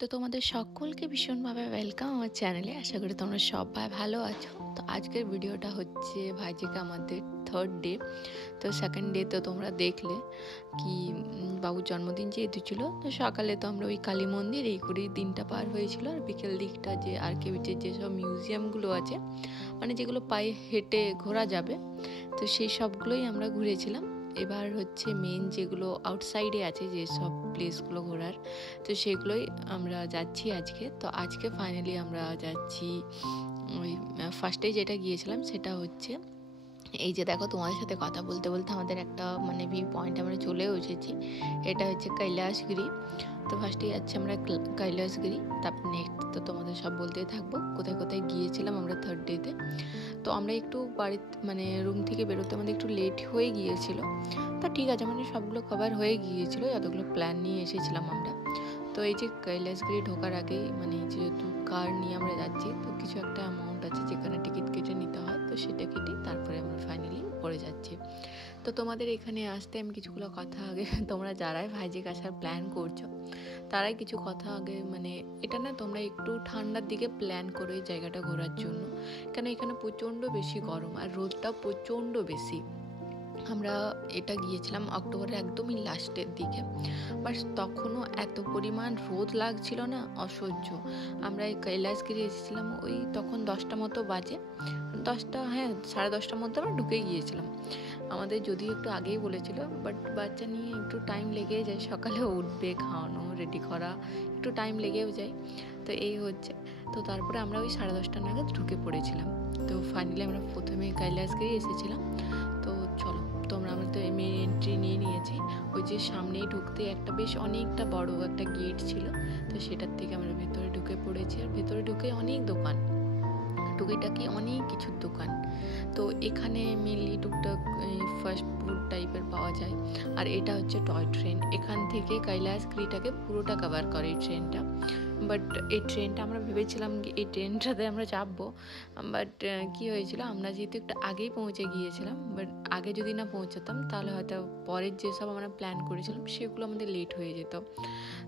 তো তোমাদের সকলকে ভীষণভাবে ওয়েলকাম আমার চ্যানেলে। আশা করি তোমরা সবাই ভালো আছো। তো আজকের ভিডিওটা হচ্ছে ভাইজিকে আমাদের থার্ড ডে। তো সেকেন্ড ডে তো তোমরা দেখলে কি বাবুর জন্মদিন যেহেতু ছিল, তো সকালে তো আমরা ওই কালী মন্দির এই করেই দিনটা পার হয়েছিল। আর বিকেল দিকটা যে আর কে বিচের যেসব মিউজিয়ামগুলো আছে, মানে যেগুলো পায়ে হেঁটে ঘোরা যাবে, তো সেই সবগুলোই আমরা ঘুরেছিলাম। এবার হচ্ছে মেন যেগুলো আউটসাইডে আছে যেসব প্লেসগুলো ঘোরার, তো সেগুলোই আমরা যাচ্ছি আজকে। তো আজকে ফাইনালি আমরা যাচ্ছি ওই ফার্স্টে যেটা গিয়েছিলাম সেটা হচ্ছে এই যে দেখো, তোমাদের সাথে কথা বলতে বলতে আমাদের একটা মানে ভিউ পয়েন্ট আমরা চলেও এসেছি। এটা হচ্ছে কৈলাসগিরি। তো ফার্স্টে যাচ্ছি আমরা কৈলাসগিরি, তারপর নেক্সট তো তোমাদের সব বলতেই থাকবো কোথায় কোথায় গিয়েছিলাম আমরা থার্ড ডেতে। তো আমরা একটু বাড়িতে মানে রুম থেকে বেরোতে আমাদের একটু লেট হয়ে গিয়েছিল। তো ঠিক আছে, মানে সবগুলো কভার হয়ে গিয়েছিল যতগুলো প্ল্যান নিয়ে এসেছিলাম আমরা। তো এই যে কৈলাসগিরি ঢোকার আগেই মানে যেহেতু কার নিয়ে আমরা যাচ্ছি, তো কিছু একটা অ্যামাউন্ট আছে যেখানে টিকিট কেটে নিতে হয়, তো সেটা কেটে তারপরে আমরা ফাইনালি পড়ে যাচ্ছি। তো তোমাদের এখানে আসতে আমি কিছুগুলো কথা আগে তোমরা যারাই ভাইজিক আসার প্ল্যান করছো তারাই কিছু কথা আগে মানে এটা না, তোমরা একটু ঠান্ডার দিকে প্ল্যান করো এই জায়গাটা ঘোরার জন্য, কেন এখানে প্রচণ্ড বেশি গরম আর রোদটা প্রচণ্ড বেশি। আমরা এটা গিয়েছিলাম অক্টোবরের একদমই লাস্টের দিকে, বাট তখনও এত পরিমাণ রোদ লাগছিল না, অসহ্য। আমরা এই কৈলাসগিরি এসেছিলাম ওই তখন 10টা মতো বাজে, 10টা, হ্যাঁ 10:30টার মধ্যে আমরা ঢুকে গিয়েছিলাম। আমাদের যদিও একটু আগেই বলেছিল, বাট বাচ্চা নিয়ে একটু টাইম লেগেই যায়, সকালে উঠবে, খাওয়ানো, রেডি করা, একটু টাইম লেগেও যায়। তো এই হচ্ছে, তো তারপরে আমরা ওই 10:30 নাগাদ ঢুকে পড়েছিলাম। তো ফাইনালি আমরা প্রথমে কৈলাসগিরি এসেছিলাম। তো চলো, তোমরা আমরা তো মেন এন্ট্রি নিয়ে নিয়েছি। ওই যে সামনেই ঢুকতে একটা বেশ অনেকটা বড় একটা গেট ছিল, তো সেটার থেকে আমরা ভেতরে ঢুকে পড়েছি। আর ভেতরে ঢুকে অনেক দোকান, টুকিটাকি অনেক কিছুর দোকান। তো এখানে মেনলি টুকটাক ফাস্ট ফুড টাইপের পাওয়া যায়। আর এটা হচ্ছে টয় ট্রেন, এখান থেকে কৈলাসগিরিটাকে পুরোটা কভার করে এই ট্রেনটা। বাট এই ট্রেনটা আমরা ভেবেছিলাম এই ট্রেনটাতে আমরা চাপবো, বাট কী হয়েছিল, আমরা যেহেতু একটু আগেই পৌঁছে গিয়েছিলাম, বাট আগে যদি না পৌঁছাতাম তাহলে হয়তো পরের যেসব আমরা প্ল্যান করেছিলাম সেগুলো আমাদের লেট হয়ে যেত।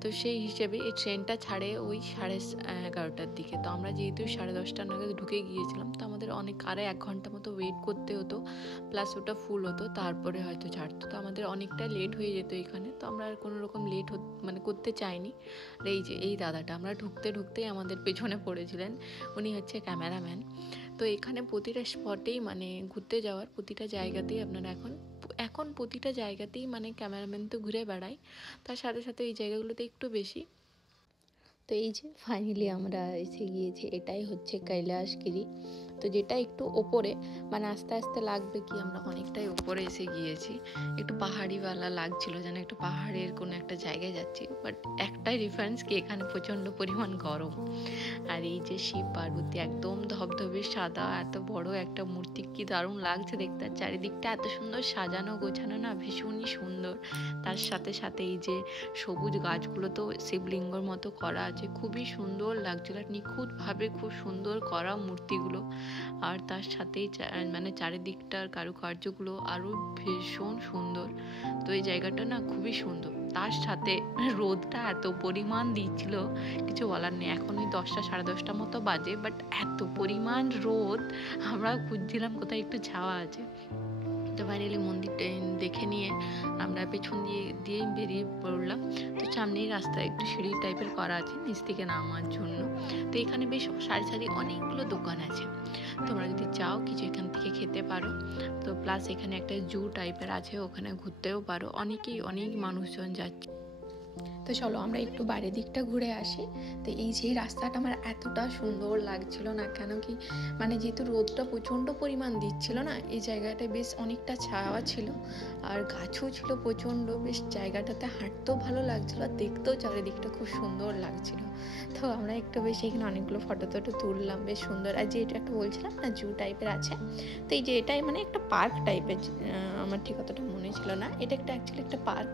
তো সেই হিসেবে এই ট্রেনটা ছাড়ে ওই 11:30টার দিকে। তো আমরা যেহেতু 10:30 নাগাদ ঢুকে গিয়েছিলাম, তো আমাদের অনেক আরও 1 ঘন্টা মতো ওয়েট করতে হতো, প্লাস ওটা ফুল হতো তারপরে হয়তো ছাড়তো। তো আমাদের অনেকটা লেট হয়ে যেত এখানে। তো আমরা আর কোনো রকম লেট মানে করতে চাইনি। আর এই যে এই দাদাটা আমরা ঢুকতে ঢুকতেই আমাদের পেছনে পড়েছিলেন, উনি হচ্ছে ক্যামেরাম্যান। তো এখানে প্রতিটা স্পটেই মানে ঘুরতে যাওয়ার প্রতিটা জায়গাতেই আপনারা এখন এখন প্রতিটা জায়গাতেই মানে ক্যামেরাম্যান তো ঘুরে বেড়ায়, তার সাথে সাথে এই জায়গাগুলোতে একটু বেশি। তো এই যে ফাইনালি আমরা এসে গিয়েছি, এটাই হচ্ছে কৈলাসগিরি। তো যেটা একটু ওপরে, মানে আস্তে আস্তে লাগবে কি আমরা অনেকটাই ওপরে এসে গিয়েছি। একটু পাহাড়িওয়ালা লাগছিল, যেন একটু পাহাড়ের কোনো একটা জায়গায় যাচ্ছি, বাট একটাই ডিফারেন্স কি এখানে প্রচণ্ড পরিমাণ গরম। আর এই যে শিব পার্বতী একদম ধবধবে সাদা, এত বড় একটা মূর্তি, কি দারুণ লাগছে দেখতে। আর চারিদিকটা এত সুন্দর সাজানো গোছানো না, ভীষণই সুন্দর। তার সাথে সাথে এই যে সবুজ গাছগুলো তো শিবলিঙ্গর মতো করা আছে, খুবই সুন্দর লাগছিল, নিখুঁতভাবে খুব সুন্দর করা মূর্তিগুলো। আর তার সাথেই মানে চারিদিকটার কারুকার্যগুলো আরও ভীষণ সুন্দর। তো এই জায়গাটা না খুবই সুন্দর। তার সাথে রোদটা এত পরিমাণ দিচ্ছিল, কিছু বলার নেই। এখন ওই 10টা 10:30 মতো বাজে, বাট এত পরিমাণ রোদ, আমরা খুঁজছিলাম কোথায় একটু ছাওয়া আছে। তো ফাইনালি মন্দিরটা দেখে নিয়ে আমরা পেছন দিয়েই বেরিয়ে পড়লাম। তো সামনেই রাস্তায় একটু সিঁড়ি টাইপের করা আছে নিচ থেকে নামার জন্য। তো এখানে বেশ সারি সারি অনেকগুলো দোকান আছে, তোমরা যদি চাও কিছু এখান থেকে খেতে পারো। তো প্লাস এখানে একটা জু টাইপের আছে, ওখানে ঘুরতেও পারো, অনেক মানুষজন যাচ্ছে। তো চলো আমরা একটু বাইরের দিকটা ঘুরে আসি। তো এই যে রাস্তাটা আমার এতটা সুন্দর লাগছিল না, কেন কি মানে যেহেতু রোদটা প্রচণ্ড পরিমাণ দিচ্ছিল না, এই জায়গাটায় বেশ অনেকটা ছায়া ছিল আর গাছও ছিল প্রচণ্ড, বেশ জায়গাটাতে হাঁটতেও ভালো লাগছিল আর দেখতেও চারিদিকটা খুব সুন্দর লাগছিল। তো আমরা একটু বেশ এখানে অনেকগুলো ফটো তুললাম, বেশ সুন্দর। আর যে এটা একটা বলছিলাম না জু টাইপের আছে, তো এই যে এটাই মানে একটা পার্ক টাইপের, আমার ঠিক অতটা মনে ছিল না, এটা একটা অ্যাকচুয়ালি একটা পার্ক।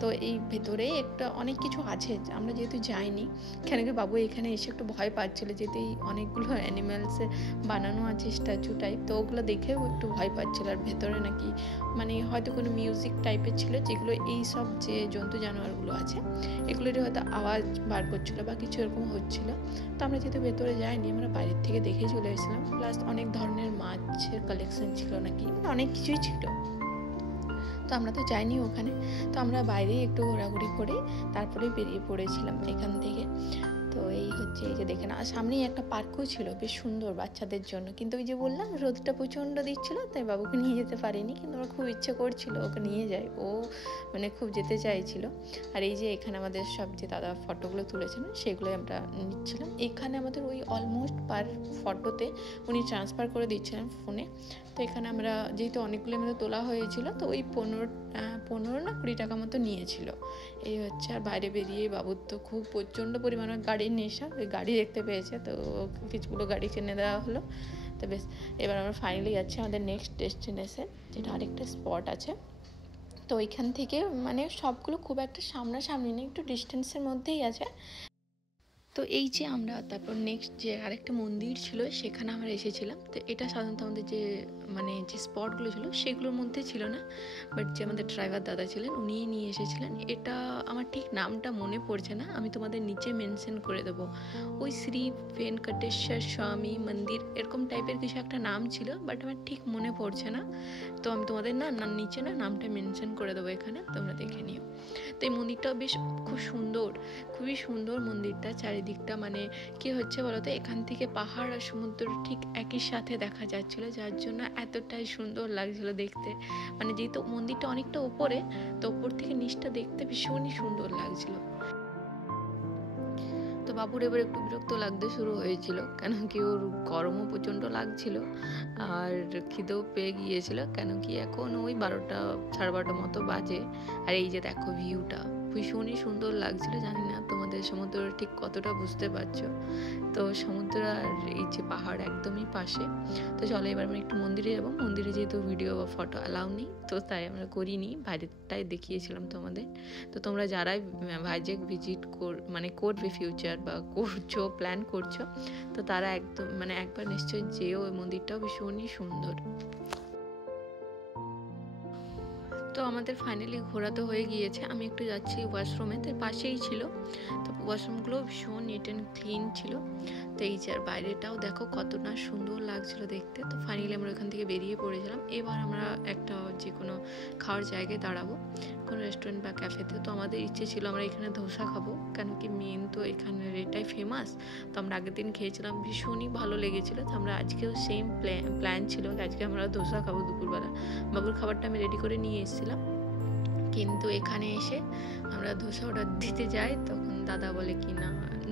তো এই ভেতরে একটা অনেক কিছু আছে, আমরা যেহেতু যাইনি, কেন কি বাবু এখানে এসে একটু ভয় পাচ্ছিলো, যেহেতু এই অনেকগুলো অ্যানিম্যালসে বানানো আছে স্ট্যাচু টাইপ, তো ওগুলো দেখেও একটু ভয় পাচ্ছিলো। আর ভেতরে নাকি মানে হয়তো কোনো মিউজিক টাইপের ছিল, যেগুলো এই সব যে জন্তু জানোয়ারগুলো আছে এগুলোরই হয়তো আওয়াজ বার করছিলো বা কিছু এরকম হচ্ছিলো। তো আমরা যেহেতু ভেতরে যাইনি, আমরা বাইরের থেকে দেখে চলে এসেছিলাম। প্লাস অনেক ধরনের মাছের কালেকশন ছিল নাকি, মানে অনেক কিছুই ছিল। তো আমরা তো যাইনি ওখানে, তো আমরা বাইরেই একটু ঘোরাঘুরি করে তারপরে বেরিয়ে পড়েছিলাম এখান থেকে। তো এই হচ্ছে, এই যে দেখেন, আর সামনেই একটা পার্কও ছিল বেশ সুন্দর বাচ্চাদের জন্য, কিন্তু ওই যে বললাম রোদটা প্রচণ্ড দিচ্ছিলো, তাই বাবুকে নিয়ে যেতে পারিনি, কিন্তু আমার খুব ইচ্ছে করছিল ওকে নিয়ে যাই, ও মানে খুব যেতে চাইছিল। আর এই যে এখানে আমাদের সব যে দাদা ফটোগুলো তুলেছিলেন সেগুলোই আমরা নিচ্ছিলাম। এখানে আমাদের ওই অলমোস্ট পার ফটোতে উনি ট্রান্সফার করে দিচ্ছিলেন ফোনে। তো এখানে আমরা যেহেতু অনেকগুলো আমাদের তোলা হয়েছিল, তো ওই 15 না 20 টাকা মতো নিয়েছিল, এই হচ্ছে। আর বাইরে বেরিয়ে বাবুর তো খুব প্রচণ্ড পরিমাণে গাড়ির নেশা, ওই গাড়ি দেখতে পেয়েছে, তো কিছুগুলো গাড়ি কিনে দেওয়া হলো। তো বেশ, এবার আমরা ফাইনালি যাচ্ছি আমাদের নেক্সট ডেস্টিনেশন, যেটা আরেকটা স্পট আছে। তো ওইখান থেকে মানে সবগুলো খুব একটা সামনাসামনি নেই, একটু ডিস্টেন্সের মধ্যেই আছে। তো এই যে আমরা তারপর নেক্সট যে আরেকটা মন্দির ছিল সেখানে আমরা এসেছিলাম। তো এটা সাধারণত আমাদের যে মানে যে স্পটগুলো ছিল সেগুলোর মধ্যে ছিল না, বাট যে আমাদের ড্রাইভার দাদা ছিলেন উনিই নিয়ে এসেছিলেন। এটা আমার ঠিক নামটা মনে পড়ছে না, আমি তোমাদের নিচে মেনশন করে দেবো। ওই শ্রী ভেঙ্কটেশ্বর স্বামী মন্দির এরকম টাইপের কিছু একটা নাম ছিল, বাট আমার ঠিক মনে পড়ছে না। তো আমি তোমাদের নিচে নামটা মেনশন করে দেবো, এখানে তোমরা দেখে নিও। তো এই মন্দিরটাও বেশ খুব সুন্দর, খুবই সুন্দর মন্দিরটা। চারিদিকটা মানে কি হচ্ছে বলতো, এখান থেকে পাহাড় আর সমুদ্র ঠিক একই সাথে দেখা যাচ্ছিল, যার জন্য এতটাই সুন্দর লাগছিল দেখতে। মানে যেহেতু মন্দিরটা অনেকটা উপরে, তো উপর থেকে নিচটা দেখতে ভীষণই সুন্দর লাগছিল। তো বাবুর এবার একটু বিরক্ত লাগতে শুরু হয়েছিল, কেন কি ওর গরমও প্রচণ্ড লাগছিল আর খিদেও পেয়ে গিয়েছিল, কেন কি এখন ওই 12টা 12:30 মতো বাজে। আর এই যে দেখো ভিউটা ভীষণই সুন্দর লাগছিল, জানি না তোমাদের সমুদ্র ঠিক কতটা বুঝতে পারছো। তো সমুদ্র আর এই যে পাহাড় একদমই পাশে। তো চলো এবার আমরা একটু মন্দিরে যাবো। মন্দিরে যেহেতু ভিডিও বা ফটো অ্যালাউ নেই, তো তাই আমরা করিনি, বাইরেটাই দেখিয়েছিলাম তোমাদের। তো তোমরা যারাই ভাইজ্যাক ভিজিট মানে করবে ফিউচার বা করছো, প্ল্যান করছো, তো তারা একদম মানে একবার নিশ্চয়ই যেও, ওই মন্দিরটাও ভীষণই সুন্দর। তো আমাদের ফাইনালি ঘোরা তো হয়ে গিয়েছে, আমি একটু যাচ্ছি ওয়াশরুমে, তার পাশেই ছিল। তো ওয়াশরুমগুলো ভীষণ নিট অ্যান্ড ক্লিন ছিল। তো এই যে আর বাইরেটাও দেখো কতটা সুন্দর লাগছিল দেখতে। তো ফাইনালি আমরা ওখান থেকে বেরিয়ে পড়েছিলাম। এবার আমরা একটা যে কোনো খাওয়ার জায়গায় দাঁড়াবো, কোনো রেস্টুরেন্ট বা ক্যাফেতে। তো আমাদের ইচ্ছে ছিল আমরা এখানে ধোসা খাবো, কেন কি মেন তো এখানের এটাই ফেমাস। তো আমরা আগের দিন খেয়েছিলাম, ভীষণই ভালো লেগেছিলো। তো আমরা আজকেও সেম প্ল্যান ছিল, আজকে আমরা ধোসা খাবো দুপুরবেলা। বাবুর খাবারটা আমি রেডি করে নিয়ে এসেছিলাম, কিন্তু এখানে এসে আমরা ধোসা অর্ডার দিতে যাই, তখন দাদা বলে কি না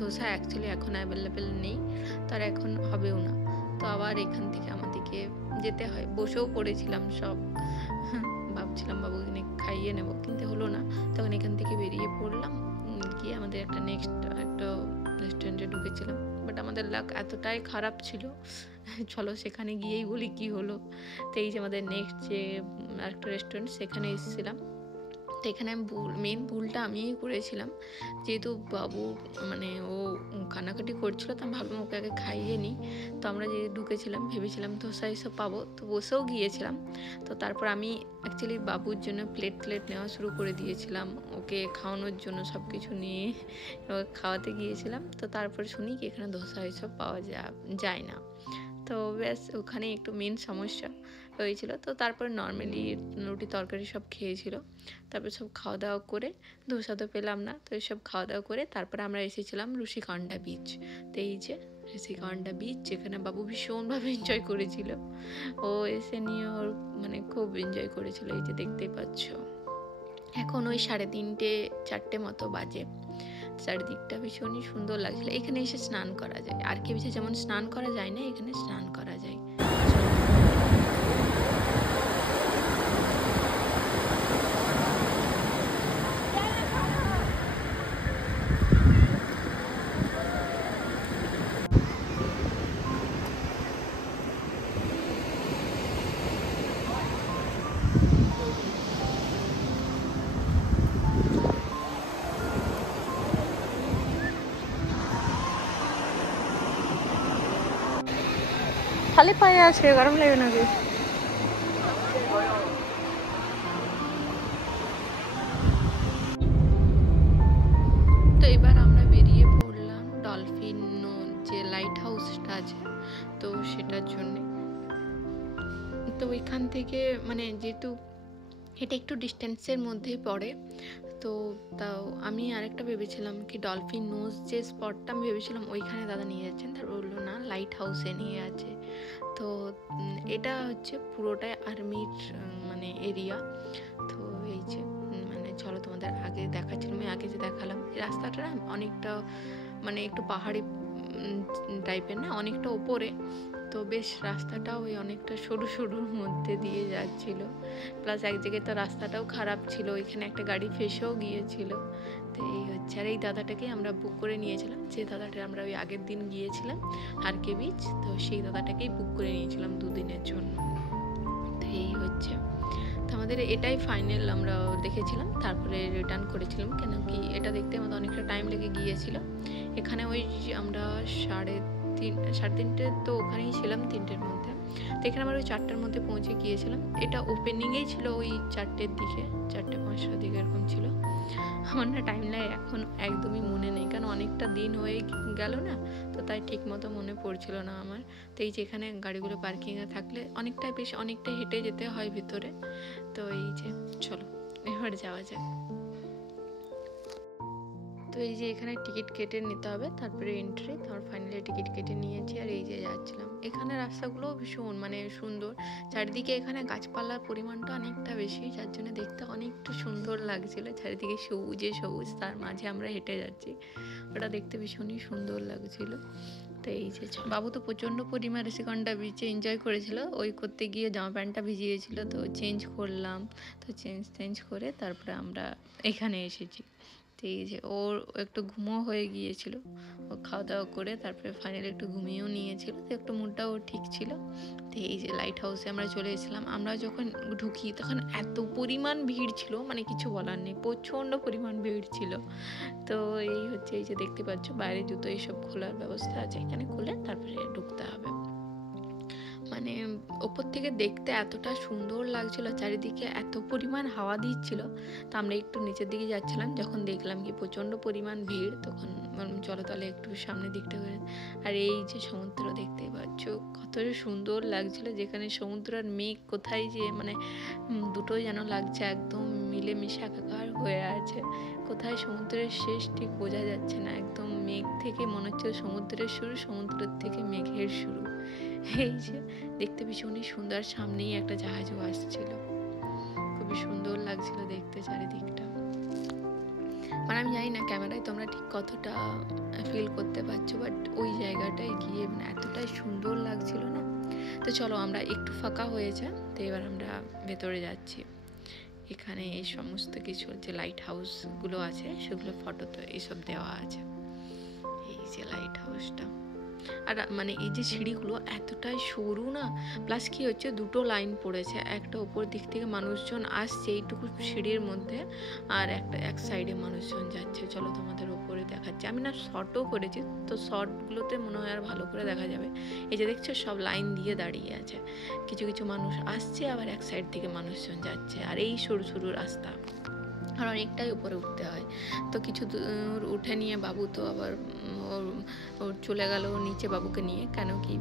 ধোসা অ্যাকচুয়ালি এখন অ্যাভেলেবেল নেই, তার এখন হবেও না। তো আবার এখান থেকে আমাদেরকে যেতে হয়। বসেও পড়েছিলাম সব, ভাবছিলাম বাবুকে নিয়ে খাইয়ে নেবো, কিন্তু হলো না। তখন এখান থেকে বেরিয়ে পড়লাম, গিয়ে আমাদের একটা নেক্সট একটা রেস্টুরেন্টে ঢুকেছিলাম, বাট আমাদের লাক এতটাই খারাপ ছিল, চলো সেখানে গিয়েই বলি কি হলো। তো এই যে আমাদের নেক্সট যে একটা রেস্টুরেন্ট, সেখানে এসেছিলাম। তো এখানে মেন ভুলটা আমিই করেছিলাম, যেহেতু বাবু মানে ও কান্নাকাটি করছিল, তো আমি ভাবলাম ওকে আগে খাইয়ে নিই। তো আমরা যে ঢুকেছিলাম ভেবেছিলাম ধোসা এসব পাবো, তো বসেও গিয়েছিলাম। তো তারপর আমি অ্যাকচুয়ালি বাবুর জন্য প্লেট নেওয়া শুরু করে দিয়েছিলাম, ওকে খাওয়ানোর জন্য সব কিছু নিয়ে খাওয়াতে গিয়েছিলাম। তো তারপর শুনি কি এখানে ধোসা এসব পাওয়া যায় না। তো ব্যাস ওখানে একটু মেন সমস্যা হয়েছিল। তো তারপর নর্মালি রুটি তরকারি সব খেয়েছিল, তারপর সব খাওয়া দাওয়া করে, ধোসা তো পেলাম না, তো এইসব খাওয়া দাওয়া করে তারপরে আমরা এসেছিলাম ঋষিকণ্ঠা বিচ। তো এই যে ঋষিকণ্ঠা বিচ, যেখানে বাবু ভীষণভাবে এনজয় করেছিল, ও এসে নিয়ে ওর মানে খুব এনজয় করেছিল। এই যে দেখতেই পাচ্ছ, এখন ওই 3:30 4টে মতো বাজে। চারিদিকটা ভীষণই সুন্দর লাগছিল। এখানে এসে স্নান করা যায়, আর কে বিচে যেমন স্নান করা যায় না, এখানে স্নান করা যায়। খালি পায়ে আছে, গরম লাগে নাকি? তো এবার আমরা বেরিয়ে পড়লাম ডলফিন যে লাইট হাউসটা আছে তো সেটার জন্যে। তো ওইখান থেকে মানে যেহেতু এটা একটু ডিস্টেন্সের মধ্যেই পড়ে, তো তাও আমি আরেকটা ভেবেছিলাম কি ডলফিন নোজ যে স্পটটা আমি ভেবেছিলাম ওইখানে দাদা নিয়ে যাচ্ছেন, তারপর বললো না লাইট হাউসে নিয়ে আছে। তো এটা হচ্ছে পুরোটাই আর্মির মানে এরিয়া। তো এই যে মানে চলো তোমাদের আগে দেখাচ্ছিলাম, আমি আগে যে দেখালাম এই রাস্তাটা না অনেকটা মানে একটু পাহাড়ি টাইপের না, অনেকটা ওপরে। তো বেশ রাস্তাটাও ওই অনেকটা সরু সরুর মধ্যে দিয়ে যাচ্ছিল, প্লাস এক জায়গায় তো রাস্তাটাও খারাপ ছিল, ওইখানে একটা গাড়ি ফেসেও গিয়েছিল। তো এই হচ্ছে, আর এই দাদাটাকেই আমরা বুক করে নিয়েছিলাম, যে দাদাটা আমরা ওই আগের দিন গিয়েছিলাম হারকে বিচ, তো সেই দাদাটাকেই বুক করে নিয়েছিলাম 2 দিনের জন্য। তো এই হচ্ছে, তো আমাদের এটাই ফাইনাল আমরা দেখেছিলাম, তারপরে রিটার্ন করেছিলাম, কেন কি এটা দেখতে আমাদের অনেকটা টাইম লেগে গিয়েছিল। এখানে ওই আমরা 3:30 তো ওখানেই ছিলাম 3টের মধ্যে, তো এখানে আমরা ওই 4টার মধ্যে পৌঁছে গিয়েছিলাম। এটা ওপেনিংয়েই ছিল ওই 4টের দিকে, 4:05 দিকে এরকম ছিল। আমার না টাইম লাগে এখন একদমই মনে নেই, কারণ অনেকটা দিন হয়ে গেল না, তো তাই ঠিক মতো মনে পড়ছিল না আমার। তো এই যে এখানে গাড়িগুলো পার্কিংয়ে থাকলে অনেকটা হেঁটে যেতে হয় ভিতরে। তো এই যে চলো এবার যাওয়া যাক। তো এই যে এখানে টিকিট কেটে নিতে হবে, তারপরে এন্ট্রি, তারপর ফাইনালি টিকিট কেটে নিয়েছি। আর এই যে যাচ্ছিলাম, এখানে রাস্তাগুলো ভীষণ মানে সুন্দর, চারিদিকে এখানে গাছপালার পরিমাণটা অনেকটা বেশি, যার জন্য দেখতে অনেকটা সুন্দর লাগছিল, চারিদিকে সবুজে সবুজ, তার মাঝে আমরা হেঁটে যাচ্ছি, ওটা দেখতে ভীষণই সুন্দর লাগছিল। তো এই যে বাবু তো প্রচণ্ড পরিমাণে ঋষিকণ্ঠা বিচে এনজয় করেছিল, ওই করতে গিয়ে জামা প্যান্টটা ভিজিয়েছিল, তো চেঞ্জ করলাম, তো চেঞ্জ করে তারপরে আমরা এখানে এসেছি। তো এই যে ওর একটু ঘুমও হয়ে গিয়েছিল, ও খাওয়া দাওয়া করে তারপরে ফাইনালি একটু ঘুমিয়েও নিয়েছিল, তো একটু মুডটাও ঠিক ছিল। তো এই যে লাইট হাউসে আমরা চলে এসেছিলাম। আমরা যখন ঢুকি তখন এত পরিমাণ ভিড় ছিল, মানে কিছু বলার নেই, প্রচণ্ড পরিমাণ ভিড় ছিল। তো এই হচ্ছে, এই যে দেখতে পাচ্ছ বাইরে জুতো এইসব খোলার ব্যবস্থা আছে, এখানে খুলে তারপরে ঢুকতে হবে। মানে ওপর থেকে দেখতে এতটা সুন্দর লাগছিল, চারিদিকে এত পরিমাণ হাওয়া দিচ্ছিল। তো আমরা একটু নিচের দিকে যাচ্ছিলাম, যখন দেখলাম কি প্রচণ্ড পরিমাণ ভিড়, তখন চলো তাহলে একটু সামনের দিকটা করে। আর এই যে সমুদ্র দেখতেই পাচ্ছ কত সুন্দর লাগছিল, যেখানে সমুদ্র আর মেঘ কোথায় যে মানে দুটোই যেন লাগছে একদম মিলেমিশে একাকার হয়ে আছে, কোথায় সমুদ্রের শেষ ঠিক বোঝা যাচ্ছে না, একদম মেঘ থেকে মনে হচ্ছে সমুদ্রের শুরু, সমুদ্রের থেকে মেঘের শুরু। এই যে দেখতে ভীষণই সুন্দর, সামনেই একটা জাহাজও আসছিল, খুবই সুন্দর লাগছিল দেখতে চারিদিকটা। মানে আমি জানি না ক্যামেরায় তোমরা ঠিক কতটা ফিল করতে পারছো, বাট ওই জায়গাটায় গিয়ে মানে এতটাই সুন্দর লাগছিল না। তো চলো আমরা একটু ফাঁকা হয়েছে, তো এবার আমরা ভেতরে যাচ্ছি। এখানে এই সমস্ত কিছু যে লাইট হাউসগুলো আছে সেগুলো ফটো তো এইসব দেওয়া আছে। এই যে লাইট হাউসটা, আর মানে এই যে সিঁড়িগুলো এতটাই সরু না, প্লাস কি হচ্ছে দুটো লাইন পড়েছে, একটা উপর দিক থেকে মানুষজন আসছে এইটুকু সিঁড়ির মধ্যে, আর এক সাইডে মানুষজন যাচ্ছে। চলো তোমাদের উপরে দেখাচ্ছি, আমি না শর্টও করেছি, তো শর্টগুলোতে মনে হয় আর ভালো করে দেখা যাবে। এই যে দেখছো সব লাইন দিয়ে দাঁড়িয়ে আছে, কিছু কিছু মানুষ আসছে, আবার এক সাইড থেকে মানুষজন যাচ্ছে, আর এই সরু সরু রাস্তা, আর অনেকটাই উপরে উঠতে হয়। তো কিছু দূর উঠে নিয়ে বাবু তো আবার ওর চলে গেল নিচে বাবুকে নিয়ে, কেন কি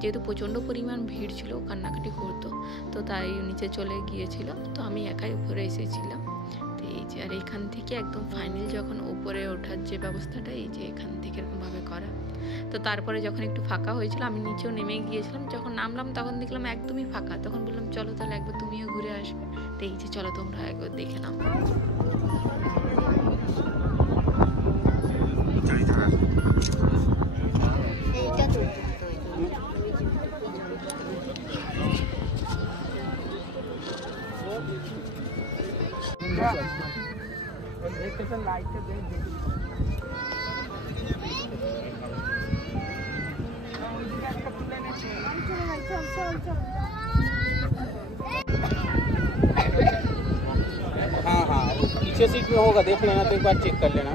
যেহেতু প্রচণ্ড পরিমাণ ভিড় ছিল, কান্নাকাটি করতো, তো তাই নিচে চলে গিয়েছিল, তো আমি একাই উপরে এসেছিলাম। তো এই যে, আর এখান থেকে একদম ফাইনাল যখন উপরে ওঠার যে ব্যবস্থাটা, এই যে এখান থেকে এরকমভাবে করা। তো তারপরে যখন একটু ফাঁকা হয়েছিল আমি নিচেও নেমে গিয়েছিলাম, যখন নামলাম তখন দেখলাম একদমই ফাঁকা, তখন বললাম চলো তাহলে একবার তুমিও ঘুরে আসবে। তো এই যে চলো তোমরা একবার দেখে নাও। हाँ हाँ, पीछे सीट में होगा, देख लेना, तो एक बार चेक कर लेना।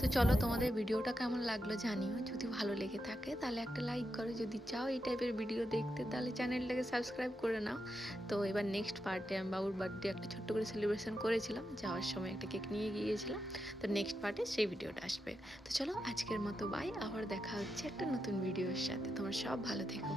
তো চলো, তোমাদের ভিডিওটা কেমন লাগলো জানিও। যদি ভালো লেগে থাকে তাহলে একটা লাইক করো, যদি চাও এই টাইপের ভিডিও দেখতে তাহলে চ্যানেলটাকে সাবস্ক্রাইব করে নাও। তো এবার নেক্সট পার্টে আমি বাবুর বার্থডে একটা ছোট্ট করে সেলিব্রেশন করেছিলাম, যাওয়ার সময় একটা কেক নিয়ে গিয়েছিলাম। তো নেক্সট পার্টে সেই ভিডিওটা আসবে। তো চলো আজকের মতো বাই, আবার দেখা হচ্ছে একটা নতুন ভিডিওর সাথে। তোমরা সব ভালো থেকো।